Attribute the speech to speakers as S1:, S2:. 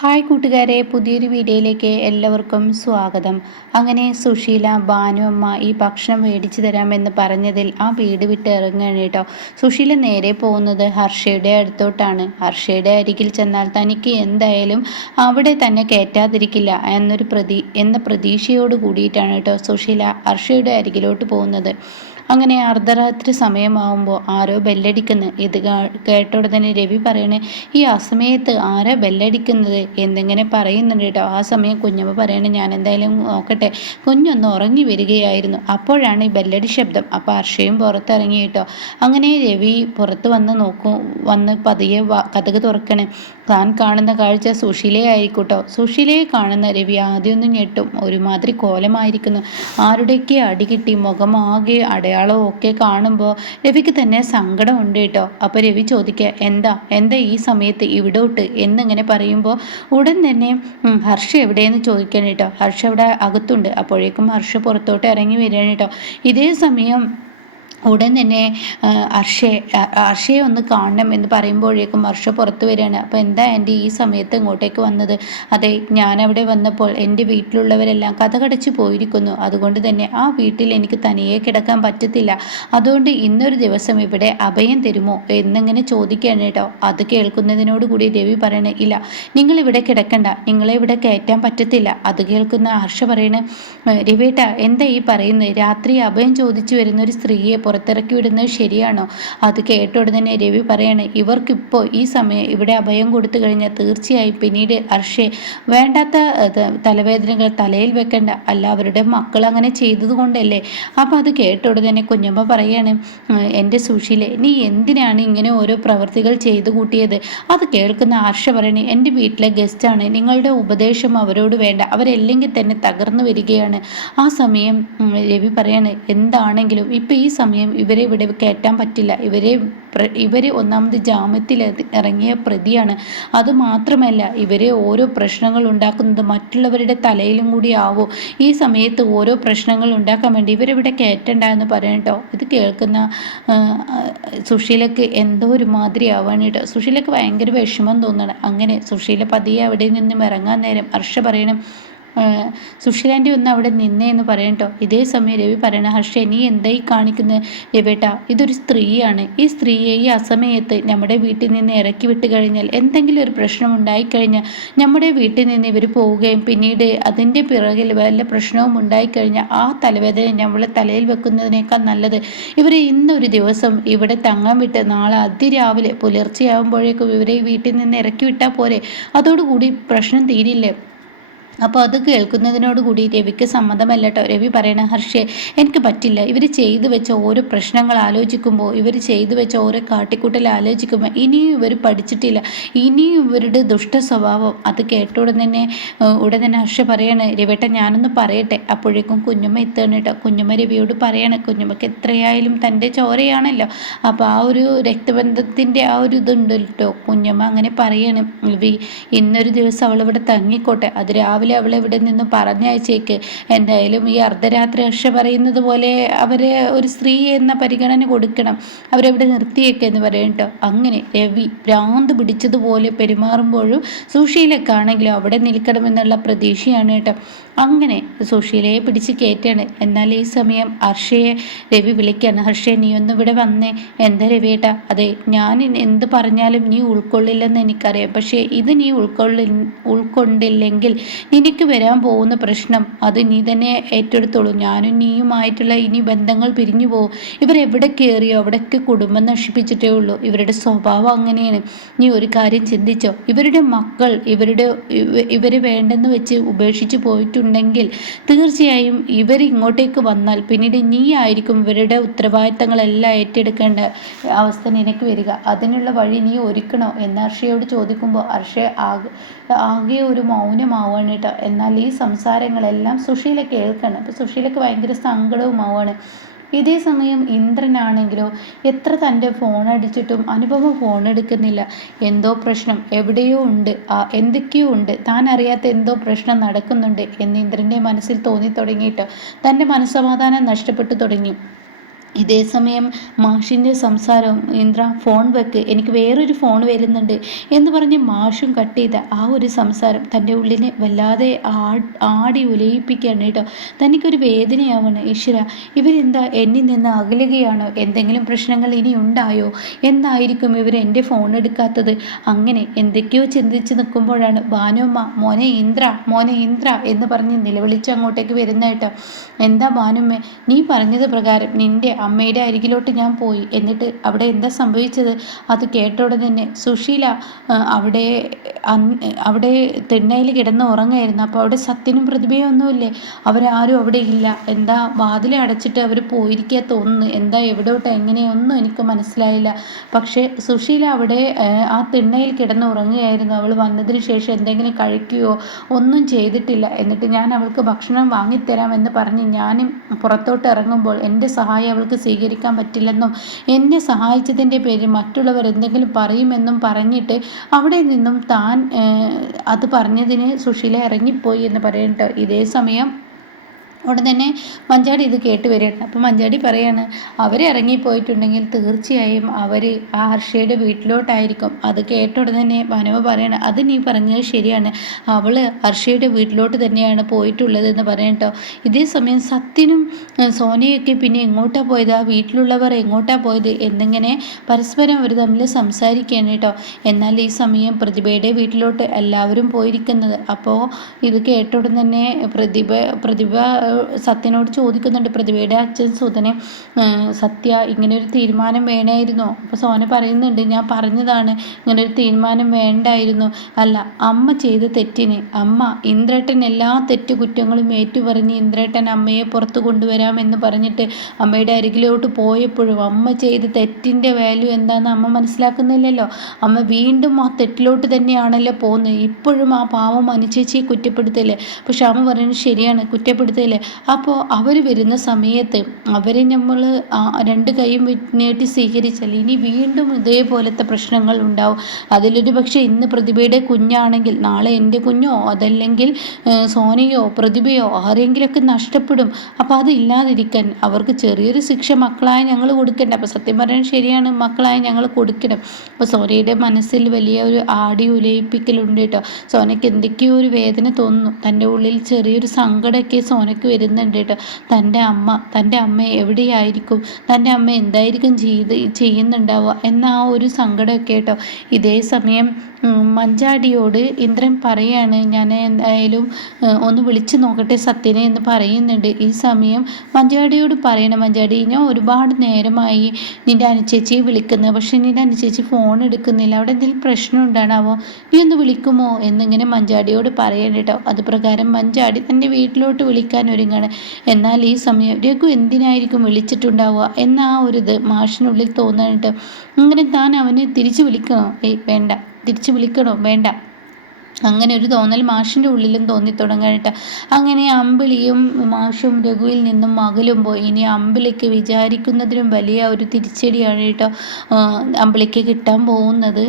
S1: Hi കൂട്ടുകാരെ പുതിയൊരു വീഡിയോയിലേക്ക് എല്ലാവർക്കും സ്വാഗതം. അങ്ങനെ സുശീല ഭാനുഅമ്മ ഈ ഭക്ഷണം മേടിച്ചു തരാമെന്ന് പറഞ്ഞതിൽ ആ വീട് വിട്ട് ഇറങ്ങുകയാണ് കേട്ടോ. സുശീല നേരെ പോകുന്നത് ഹർഷയുടെ അടുത്തോട്ടാണ്. ഹർഷയുടെ അരികിൽ ചെന്നാൽ തനിക്ക് എന്തായാലും അവിടെ തന്നെ കയറ്റാതിരിക്കില്ല എന്നൊരു പ്രതി എന്ന പ്രതീക്ഷയോട് കൂടിയിട്ടാണ് കേട്ടോ സുശീല ഹർഷയുടെ അരികിലോട്ട് പോകുന്നത്. അങ്ങനെ അർദ്ധരാത്രി സമയമാവുമ്പോൾ ആരോ ബെല്ലടിക്കുന്നു. ഇത് കേട്ട ഉടനെ രവി പറയണേ ഈ അസമയത്ത് ആരാ ബെല്ലടിക്കുന്നത്? എന്തെങ്ങനെ പറയുന്നുണ്ട് കേട്ടോ. ആ സമയം കുഞ്ഞമ്മ പറയണേ ഞാൻ എന്തായാലും നോക്കട്ടെ. കുഞ്ഞൊന്ന് ഉറങ്ങി വരികയായിരുന്നു. അപ്പോഴാണ് ഈ ബെല്ലടി ശബ്ദം. അപ്പോൾ അർഷയും പുറത്തിറങ്ങി കേട്ടോ. അങ്ങനെ രവി പുറത്ത് വന്ന് നോക്കും വന്ന് പതിയെ കഥക് തുറക്കണേ. താൻ കാണുന്ന കാഴ്ച സുശീലയെ ആയിക്കോട്ടോ സുശീലയെ കാണുന്ന രവി ആദ്യമൊന്നും ഞെട്ടും. ഒരുമാതിരി കോലമായിരിക്കുന്നു. ആരുടെയൊക്കെ അടി കിട്ടി മുഖമാകെ അടയാളം അടയാളവും ഒക്കെ കാണുമ്പോൾ രവിക്ക് തന്നെ സങ്കടമുണ്ട് കേട്ടോ. അപ്പോൾ രവി ചോദിക്കുക എന്താ? എന്താ ഈ സമയത്ത് ഇവിടോട്ട് എന്നിങ്ങനെ പറയുമ്പോൾ ഉടൻ തന്നെ ഹർഷ എവിടെയെന്ന് ചോദിക്കാൻ കേട്ടോ. ഹർഷ ഇവിടെ അകത്തുണ്ട്. അപ്പോഴേക്കും ഹർഷ പുറത്തോട്ട് ഇറങ്ങി വരികയാണ് കേട്ടോ. ഇതേ സമയം ഉടൻ തന്നെ അർഷയെ അർഷയെ ഒന്ന് കാണണം എന്ന് പറയുമ്പോഴേക്കും അർഷ പുറത്തു വരികയാണ്. അപ്പോൾ എന്താ എന്റെ ഈ സമയത്ത് ഇങ്ങോട്ടേക്ക് വന്നത്? അതെ അവിടെ വന്നപ്പോൾ എന്റെ വീട്ടിലുള്ളവരെല്ലാം കഥ കടച്ചു പോയിരിക്കുന്നു. അതുകൊണ്ട് തന്നെ ആ വീട്ടിൽ എനിക്ക് തനിയെ കിടക്കാൻ പറ്റത്തില്ല. അതുകൊണ്ട് ഇന്നൊരു ദിവസം ഇവിടെ അഭയം തരുമോ എന്നിങ്ങനെ ചോദിക്കുകയാണ് കേട്ടോ. അത് കേൾക്കുന്നതിനോട് കൂടി രവി പറയണേ ഇല്ല നിങ്ങൾ ഇവിടെ കിടക്കണ്ട. നിങ്ങളെ ഇവിടെ കയറ്റാൻ പറ്റത്തില്ല. അത് കേൾക്കുന്ന ഹർഷ പറയണേ രവിയേട്ടാ എന്താ ഈ പറയുന്നത്? രാത്രി അഭയം ചോദിച്ചു വരുന്ന ഒരു സ്ത്രീയെ പുറത്തിറക്കി വിടുന്നത് ശരിയാണോ? അത് കേട്ട ഉടനെ രവി പറയാണ് ഇവർക്കിപ്പോൾ ഈ സമയം ഇവിടെ അഭയം കൊടുത്തു കഴിഞ്ഞാൽ തീർച്ചയായും പിന്നീട് അർഷെ വേണ്ടാത്ത തലവേദനകൾ തലയിൽ വെക്കണ്ട. അല്ല അവരുടെ മക്കൾ അങ്ങനെ ചെയ്തതുകൊണ്ടല്ലേ അപ്പോൾ അത് കേട്ട ഉടനെ കുഞ്ഞമ്മ പറയാണ് എന്റെ സുഷിലെ നീ എന്തിനാണ് ഇങ്ങനെ ഓരോ പ്രവൃത്തികൾ ചെയ്തു കൂട്ടിയത്? അത് കേൾക്കുന്ന ആർഷ പറയണേ എന്റെ വീട്ടിലെ ഗസ്റ്റാണ് നിങ്ങളുടെ ഉപദേശം അവരോട് വേണ്ട. അവരല്ലെങ്കിൽ തന്നെ തകർന്നു വരികയാണ്. ആ സമയം രവി പറയാണ് എന്താണെങ്കിലും ഇപ്പം ഈ സമയം സമയം ഇവരെ ഇവിടെ കയറ്റാൻ പറ്റില്ല. ഇവരെ ഇവർ ഒന്നാമത് ജാമ്യത്തിൽ ഇറങ്ങിയ പ്രതിയാണ്. അതുമാത്രമല്ല ഇവരെ ഓരോ പ്രശ്നങ്ങൾ ഉണ്ടാക്കുന്നത് മറ്റുള്ളവരുടെ തലയിലും കൂടി ആവും. ഈ സമയത്ത് ഓരോ പ്രശ്നങ്ങൾ ഉണ്ടാക്കാൻ വേണ്ടി ഇവരിവിടെ കയറ്റണ്ട എന്ന് പറയട്ടോ ഇത് കേൾക്കുന്ന സുശീലക്ക് എന്തോ ഒരു മാതിരി ആവാണ് കേട്ടോ സുശീലക്ക് ഭയങ്കര വിഷമം തോന്നണം. അങ്ങനെ സുശീല പതിയെ അവിടെ നിന്നും ഇറങ്ങാൻ നേരം ഹർഷ പറയണം സുശീലാന്റെ ഒന്ന് അവിടെ നിന്നേ എന്ന് പറയട്ടോ ഇതേ സമയം രവി പറയണ ഹർഷ നീ എന്തായി കാണിക്കുന്നത് രവേട്ട ഇതൊരു സ്ത്രീയാണ്. ഈ സ്ത്രീയെ ഈ അസമയത്ത് നമ്മുടെ വീട്ടിൽ നിന്ന് ഇറക്കി വിട്ട് കഴിഞ്ഞാൽ എന്തെങ്കിലും ഒരു പ്രശ്നം ഉണ്ടായിക്കഴിഞ്ഞാൽ നമ്മുടെ വീട്ടിൽ നിന്ന് ഇവർ പോവുകയും പിന്നീട് അതിന്റെ പിറകിൽ വല്ല പ്രശ്നവും ഉണ്ടായിക്കഴിഞ്ഞാൽ ആ തലവേദന നമ്മൾ തലയിൽ വെക്കുന്നതിനേക്കാൾ നല്ലത്. ഇവരെ ഇന്നൊരു ദിവസം ഇവിടെ തങ്ങാൻ വിട്ട് നാളെ അതിരാവിലെ പുലർച്ചെയാകുമ്പോഴേക്കും ഇവരെ വീട്ടിൽ നിന്ന് ഇറക്കി വിട്ടാൽ പോരെ. അതോടുകൂടി പ്രശ്നം തീരില്ലേ? അപ്പോൾ അത് കേൾക്കുന്നതിനോട് കൂടി രവിക്ക് സമ്മതമല്ല കേട്ടോ രവി പറയണ ഹർഷേ എനിക്ക് പറ്റില്ല. ഇവർ ചെയ്തു വെച്ച ഓരോ പ്രശ്നങ്ങൾ ആലോചിക്കുമ്പോൾ ഇവർ ചെയ്തു വെച്ച ഓരോ കാട്ടിക്കൂട്ടൽ ആലോചിക്കുമ്പോൾ ഇനിയും ഇവർ പഠിച്ചിട്ടില്ല. ഇനിയും ഇവരുടെ ദുഷ്ട സ്വഭാവം. അത് കേട്ട ഉടൻ തന്നെ ഉടൻ തന്നെ ഹർഷ പറയാണ് രവിട്ട ഞാനൊന്ന് പറയട്ടെ. അപ്പോഴേക്കും കുഞ്ഞുമ്മ എത്തുകയാണ് കേട്ടോ. കുഞ്ഞുമ്മ രവിയോട് പറയാണ് കുഞ്ഞുമ്മക്ക് എത്രയായാലും തന്റെ ചോരയാണല്ലോ. അപ്പോൾ ആ ഒരു രക്തബന്ധത്തിന്റെ ആ ഒരു ഇതുണ്ട് കേട്ടോ കുഞ്ഞമ്മ അങ്ങനെ പറയാണ് രവി ഇന്നൊരു ദിവസം അവളിവിടെ തങ്ങിക്കോട്ടെ. അത് രാവിലെ രാവിലെ അവളെ ഇവിടെ നിന്ന് പറഞ്ഞയച്ചേക്ക്. എന്തായാലും ഈ അർദ്ധരാത്രി രക്ഷ പറയുന്നത് പോലെ അവരെ ഒരു സ്ത്രീ എന്ന പരിഗണന കൊടുക്കണം. അവരെവിടെ നിർത്തിയേക്ക് എന്ന് പറയട്ടോ അങ്ങനെ രവി ഭ്രാന്ത് പിടിച്ചതുപോലെ പെരുമാറുമ്പോഴും സുശീലൊക്കെ ആണെങ്കിലും അവിടെ നിൽക്കണമെന്നുള്ള പ്രതീക്ഷയാണ് കേട്ടോ. അങ്ങനെ സുശീലയെ പിടിച്ച് കയറ്റാണ്. എന്നാൽ ഈ സമയം ഹർഷയെ രവി വിളിക്കാണ്. ഹർഷയെ നീ ഒന്ന് ഇവിടെ വന്നേ. എന്താ രവിയേട്ട? അതെ ഞാൻ എന്ത് പറഞ്ഞാലും നീ ഉൾക്കൊള്ളില്ലെന്ന് എനിക്കറിയാം. പക്ഷേ ഇത് നീ ഉൾക്കൊള്ളി ഉൾക്കൊണ്ടില്ലെങ്കിൽ നിനക്ക് വരാൻ പോകുന്ന പ്രശ്നം അത് നീ തന്നെ ഏറ്റെടുത്തോളൂ. ഞാനും നീയുമായിട്ടുള്ള ഇനി ബന്ധങ്ങൾ പിരിഞ്ഞു പോകും. ഇവർ എവിടെ കയറിയോ അവിടെയൊക്കെ കുടുംബം നശിപ്പിച്ചിട്ടേ ഉള്ളൂ. ഇവരുടെ സ്വഭാവം അങ്ങനെയാണ്. നീ ഒരു കാര്യം ചിന്തിച്ചോ? ഇവരുടെ മക്കൾ ഇവരുടെ ഇവർ വേണ്ടെന്ന് വെച്ച് ഉപേക്ഷിച്ച് പോയിട്ടുണ്ടെങ്കിൽ തീർച്ചയായും ഇവർ ഇങ്ങോട്ടേക്ക് വന്നാൽ പിന്നീട് നീ ആയിരിക്കും ഇവരുടെ ഉത്തരവാദിത്തങ്ങളെല്ലാം ഏറ്റെടുക്കേണ്ട അവസ്ഥ നിനക്ക് വരിക. അതിനുള്ള വഴി നീ ഒരുക്കണോ? എന്ന് അർഷയോട് ചോദിക്കുമ്പോൾ അർഷ ആകെ ആകെ ഒരു മൗനമാവാണ് കേട്ടോ എന്നാൽ ഈ സംസാരങ്ങളെല്ലാം സുശീല കേൾക്കണം. അപ്പോൾ സുശീലക്ക് ഭയങ്കര സങ്കടവുമാവാണ്. ഇതേ സമയം ഇന്ദ്രനാണെങ്കിലോ എത്ര തന്റെ ഫോൺ അടിച്ചിട്ടും അനുഭവം ഫോൺ എടുക്കുന്നില്ല. എന്തോ പ്രശ്നം എവിടെയോ ഉണ്ട്. എന്തൊക്കെയോ ഉണ്ട്. താൻ അറിയാത്ത എന്തോ പ്രശ്നം നടക്കുന്നുണ്ട് എന്ന് ഇന്ദ്രന്റെ മനസ്സിൽ തോന്നി തുടങ്ങിയിട്ട് തന്റെ മനസ്സമാധാനം നഷ്ടപ്പെട്ടു തുടങ്ങി. ഇതേ സമയം മാഷിന്റെ സംസാരം ഇന്ദ്ര ഫോൺ വെക്ക്. എനിക്ക് വേറൊരു ഫോൺ വരുന്നുണ്ട് എന്ന് പറഞ്ഞ് മാഷും കട്ട് ചെയ്ത ആ ഒരു സംസാരം തന്റെ ഉള്ളിനെ വല്ലാതെ ആടി ഉലയിപ്പിക്കുകയാണ് കേട്ടോ. തനിക്കൊരു വേദനയാവണം ഈശ്വര ഇവരെന്താ എന്നിൽ നിന്ന് അകലുകയാണോ? എന്തെങ്കിലും പ്രശ്നങ്ങൾ ഇനി ഉണ്ടായോ? എന്നായിരിക്കും ഇവർ എന്റെ ഫോൺ എടുക്കാത്തത്? അങ്ങനെ എന്തൊക്കെയോ ചിന്തിച്ച് നിൽക്കുമ്പോഴാണ് ഭാനുമ്മ മോനെ ഇന്ദ്ര മോനെ ഇന്ദ്ര എന്ന് പറഞ്ഞ് നിലവിളിച്ച് അങ്ങോട്ടേക്ക് വരുന്ന കേട്ടോ. എന്താ ഭാനുമ്മ നീ പറഞ്ഞത് പ്രകാരം നിന്റെ അമ്മയുടെ അരികിലോട്ട് ഞാൻ പോയി. എന്നിട്ട് അവിടെ എന്താ സംഭവിച്ചത്? അത് കേട്ട ഉടനെ സുശീല അവിടെ അവിടെ തിണ്ണയിൽ കിടന്ന് ഉറങ്ങായിരുന്നു. അപ്പോൾ അവിടെ സത്യനും പ്രതിഭയും ഒന്നുമില്ലേ? അവരാരും അവിടെ ഇല്ല. എന്താ വാതിൽ അടച്ചിട്ട് അവർ പോയിരിക്കുക തോന്നുന്നു? എന്താ എവിടോട്ട്? എങ്ങനെയൊന്നും എനിക്ക് മനസ്സിലായില്ല. പക്ഷേ സുശീല അവിടെ ആ തിണ്ണയിൽ കിടന്ന് ഉറങ്ങുകയായിരുന്നു. അവൾ വന്നതിന് ശേഷം എന്തെങ്കിലും കഴിക്കുകയോ ഒന്നും ചെയ്തിട്ടില്ല. എന്നിട്ട് ഞാൻ അവൾക്ക് ഭക്ഷണം വാങ്ങിത്തരാമെന്ന് പറഞ്ഞ് ഞാനും പുറത്തോട്ട് ഇറങ്ങുമ്പോൾ എന്റെ സഹായം അവൾക്ക് സ്വീകരിക്കാൻ പറ്റില്ലെന്നും എന്നെ സഹായിച്ചതിന്റെ പേരിൽ മറ്റുള്ളവർ എന്തെങ്കിലും പറയുമെന്നും പറഞ്ഞിട്ട് അവിടെ നിന്നും താൻ അത് പറഞ്ഞതിന് സുശീല ഇറങ്ങിപ്പോയി എന്ന് പറയട്ടോ. ഇതേ സമയം ഉടൻ തന്നെ മഞ്ചാടി ഇത് കേട്ട് വരികയാണ്. അപ്പം മഞ്ചാടി പറയാണ് അവർ ഇറങ്ങിപ്പോയിട്ടുണ്ടെങ്കിൽ തീർച്ചയായും അവർ ആ ഹർഷയുടെ വീട്ടിലോട്ടായിരിക്കും. അത് കേട്ട ഉടൻ തന്നെ വനവ പറയാണ് അത് നീ പറഞ്ഞത് ശരിയാണ്. അവൾ ഹർഷയുടെ വീട്ടിലോട്ട് തന്നെയാണ് പോയിട്ടുള്ളത് എന്ന് പറയട്ടോ ഇതേ സമയം സത്യനും സോനയൊക്കെ പിന്നെ എങ്ങോട്ടാണ് പോയത്? ആ വീട്ടിലുള്ളവർ എങ്ങോട്ടാണ് പോയത്? എന്നിങ്ങനെ പരസ്പരം അവർ തമ്മിൽ സംസാരിക്കുകയാണ് കേട്ടോ എന്നാൽ ഈ സമയം പ്രതിഭയുടെ വീട്ടിലോട്ട് എല്ലാവരും പോയിരിക്കുന്നത്. അപ്പോൾ ഇത് കേട്ട ഉടൻ തന്നെ പ്രതിഭ പ്രതിഭ സത്യനോട് ചോദിക്കുന്നുണ്ട്. പ്രതിഭയുടെ അച്ഛൻ സുധനെ സത്യ ഇങ്ങനെ ഒരു തീരുമാനം വേണമായിരുന്നോ അപ്പോൾ സോന പറയുന്നുണ്ട് ഞാൻ പറഞ്ഞതാണ് ഇങ്ങനെ ഒരു തീരുമാനം വേണ്ടായിരുന്നു. അല്ല അമ്മ ചെയ്ത തെറ്റിന് അമ്മ ഇന്ദ്രേട്ടൻ എല്ലാ തെറ്റു കുറ്റങ്ങളും ഏറ്റുപറഞ്ഞ് ഇന്ദ്രേട്ടൻ അമ്മയെ പുറത്തു കൊണ്ടുവരാം എന്ന് പറഞ്ഞിട്ട് അമ്മയുടെ അരികിലോട്ട് പോയപ്പോഴും അമ്മ ചെയ്ത തെറ്റിന്റെ വാല്യൂ എന്താണെന്ന് അമ്മ മനസ്സിലാക്കുന്നില്ലല്ലോ. അമ്മ വീണ്ടും ആ തെറ്റിലോട്ട് തന്നെയാണല്ലോ പോകുന്നത് ഇപ്പോഴും ആ പാവം അനുചേച്ചിയെ കുറ്റപ്പെടുത്തല്ലേ പക്ഷെ അമ്മ പറയുന്നത് ശരിയാണ് കുറ്റപ്പെടുത്തല്ലേ അപ്പോൾ അവർ വരുന്ന സമയത്ത് അവരെ നമ്മൾ രണ്ട് കൈയും നീട്ടി സ്വീകരിച്ചാൽ ഇനി വീണ്ടും ഇതേപോലത്തെ പ്രശ്നങ്ങൾ ഉണ്ടാവും. അതിലൊരു പക്ഷേ ഇന്ന് പ്രതിഭയുടെ കുഞ്ഞാണെങ്കിൽ നാളെ എന്റെ കുഞ്ഞോ അതല്ലെങ്കിൽ സോനയോ പ്രതിഭയോ ആരെങ്കിലുമൊക്കെ നഷ്ടപ്പെടും. അപ്പോൾ അതില്ലാതിരിക്കാൻ അവർക്ക് ചെറിയൊരു ശിക്ഷ മക്കളായ ഞങ്ങൾ കൊടുക്കണ്ട. അപ്പോൾ സത്യം പറയാൻ ശരിയാണ് മക്കളായ ഞങ്ങൾ കൊടുക്കണം. അപ്പോൾ സോനയുടെ മനസ്സിൽ വലിയ ഒരു ആടി ഉലയിപ്പിക്കലുണ്ട് കേട്ടോ. സോനയ്ക്ക് എന്തൊക്കെയോ ഒരു വേദന തോന്നുന്നു. തന്റെ ഉള്ളിൽ ചെറിയൊരു സങ്കടമൊക്കെ സോനയ്ക്ക് വരുന്നുണ്ട് കേട്ടോ തന്റെ അമ്മ തന്റെ അമ്മ എവിടെയായിരിക്കും? തന്റെ അമ്മ എന്തായിരിക്കും ചെയ്ത് ചെയ്യുന്നുണ്ടാവുക? എന്ന ആ ഒരു സങ്കടമൊക്കെ കേട്ടോ. ഇതേ സമയം മഞ്ചാടിയോട് ഇന്ദ്രൻ പറയാണ് ഞാൻ എന്തായാലും ഒന്ന് വിളിച്ചു നോക്കട്ടെ സത്യനെ എന്ന് പറയുന്നുണ്ട്. ഈ സമയം മഞ്ചാടിയോട് പറയണം മഞ്ചാടി ഞാൻ ഒരുപാട് നേരമായി നിന്റെ അനുചേച്ചിയെ വിളിക്കുന്നത്. പക്ഷേ നിന്റെ അനുചേച്ചി ഫോൺ എടുക്കുന്നില്ല. അവിടെ എന്തെങ്കിലും പ്രശ്നം ഉണ്ടാണാവോ? നീ ഒന്ന് വിളിക്കുമോ? എന്നിങ്ങനെ മഞ്ചാടിയോട് പറയണം കേട്ടോ അത് പ്രകാരം മഞ്ചാടി തന്റെ വീട്ടിലോട്ട് വിളിക്കാൻ ഒരുങ്ങാണ്. എന്നാൽ ഈ സമയം രഘു എന്തിനായിരിക്കും വിളിച്ചിട്ടുണ്ടാവുക? എന്ന ആ ഒരു ഇത് മാഷിനുള്ളിൽ തോന്നാനിട്ട് അങ്ങനെ താൻ അവനെ തിരിച്ചു വിളിക്കണോ? ഏയ് വേണ്ട. തിരിച്ചു വിളിക്കണോ? വേണ്ട. അങ്ങനെ ഒരു തോന്നൽ മാഷിന്റെ ഉള്ളിലും തോന്നി തുടങ്ങാനിട്ട്. അങ്ങനെ അമ്പിളിയും മാഷും രഘുവിൽ നിന്നും അകലുമ്പോൾ ഇനി അമ്പിളിക്ക് വിചാരിക്കുന്നതിനും വലിയ ഒരു തിരിച്ചടിയാണ് കേട്ടോ അമ്പിളിക്ക് കിട്ടാൻ പോകുന്നത്.